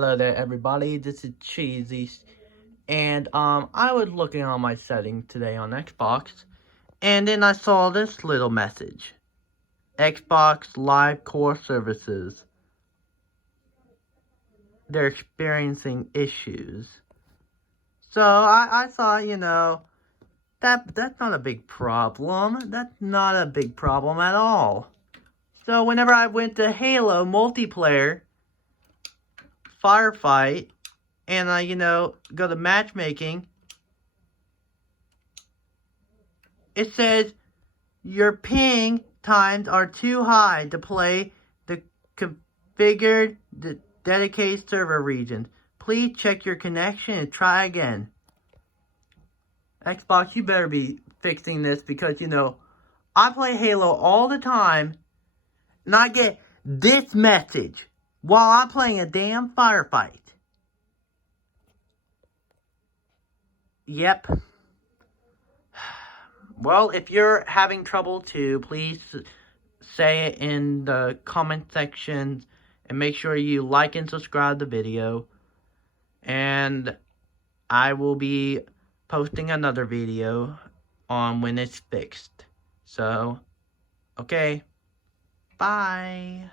Hello there everybody, this is Cheesy, and I was looking on my settings today on Xbox, and then I saw this little message. Xbox Live Core Services. They're experiencing issues. So I thought, that's not a big problem. That's not a big problem at all. So whenever I went to Halo multiplayer, firefight, and I, go to matchmaking, it says your ping times are too high to play the configured dedicated server regions. Please check your connection and try again. Xbox, you better be fixing this because, I play Halo all the time and I get this message while I'm playing a damn firefight. Yep. Well, if you're having trouble too, please say it in the comment section and make sure you like and subscribe the video. And I will be posting another video on when it's fixed. So, okay. Bye.